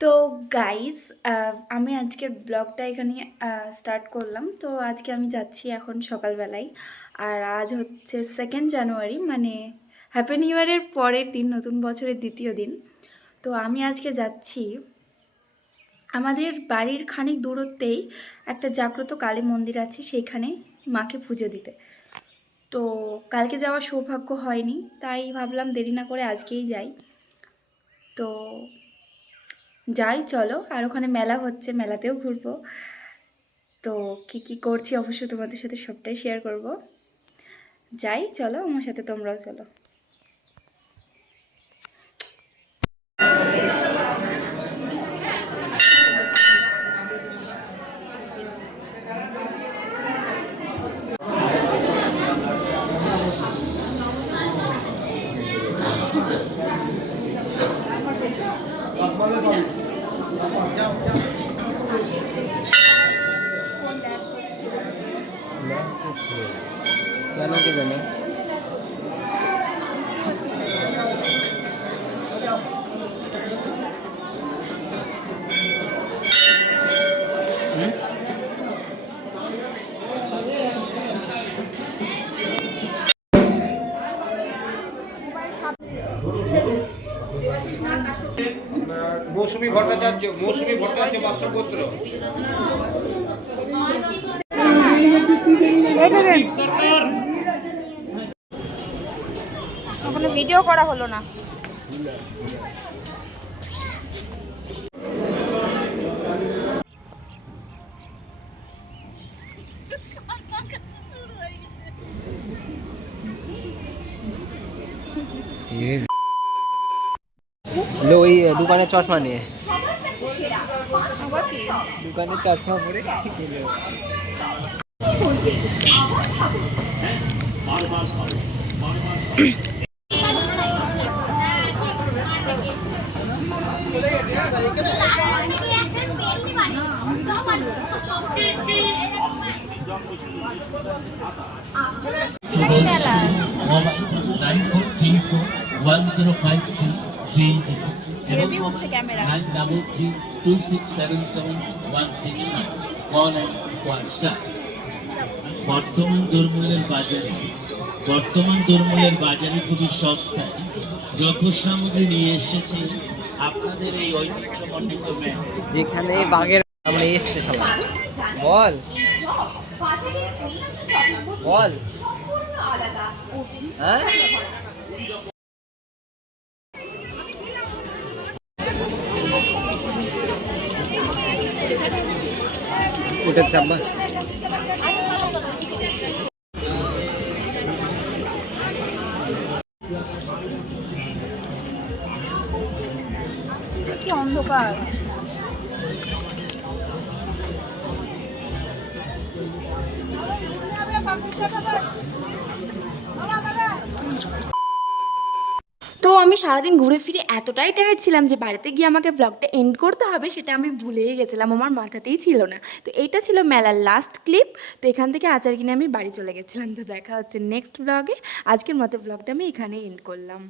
তো গাইস, আমি আজকের ব্লগটা এখানে স্টার্ট করলাম। তো আজকে আমি যাচ্ছি এখন সকালবেলায়। আর আজ হচ্ছে 2 জানুয়ারি, মানে হ্যাপি নিউ ইয়ারের পরের দিন, নতুন বছরের দ্বিতীয় দিন। তো আমি আজকে যাচ্ছি আমাদের বাড়ির খানিক দূরত্বেই একটা জাগ্রত কালী মন্দির আছে, সেইখানে মাকে পুজো দিতে। তো কালকে যাওয়ার সৌভাগ্য হয়নি, তাই ভাবলাম দেরি না করে আজকেই যাই। তো যাই, চলো। আর ওখানে মেলা হচ্ছে, মেলাতেও ঘুরবো। তো কি কি করছি অবশ্যই তোমাদের সাথে সবটাই শেয়ার করব। যাই, চলো আমার সাথে, তোমরাও চলো। কেন কি জানে মৌসুমী ভট্টাচার্য বাস্যপুত্র। ওখানে ভিডিও করা হলো না। লো ওই দোকানের চশমা নিয়ে দোকানের চশমা পরে বর্তমান বাজারে খুবই সস্তায় যত সামগ্রী নিয়ে এসেছে আপনাদের এই ঐতিহ্যমণ্ডিত মেলা। যেখানে বাঘের আমরা এসছে সবাই। বল বল হ্যাঁ ওটা চাপবা। কি অন্ধকার! তো আমি সারাদিন ঘুরে ফিরে এতটাই টায়ার্ড ছিলাম যে বাড়িতে গিয়ে আমাকে ব্লগটা এন্ড করতে হবে সেটা আমি ভুলেই গেছিলাম, আমার মাথাতেই ছিল না। তো এইটা ছিল মেলার লাস্ট ক্লিপ। তো এখান থেকে আচার কিনে আমি বাড়ি চলে গেছিলাম। তো দেখা হচ্ছে নেক্সট ব্লগে। আজকের মতো ব্লগটা আমি এখানেই এন্ড করলাম।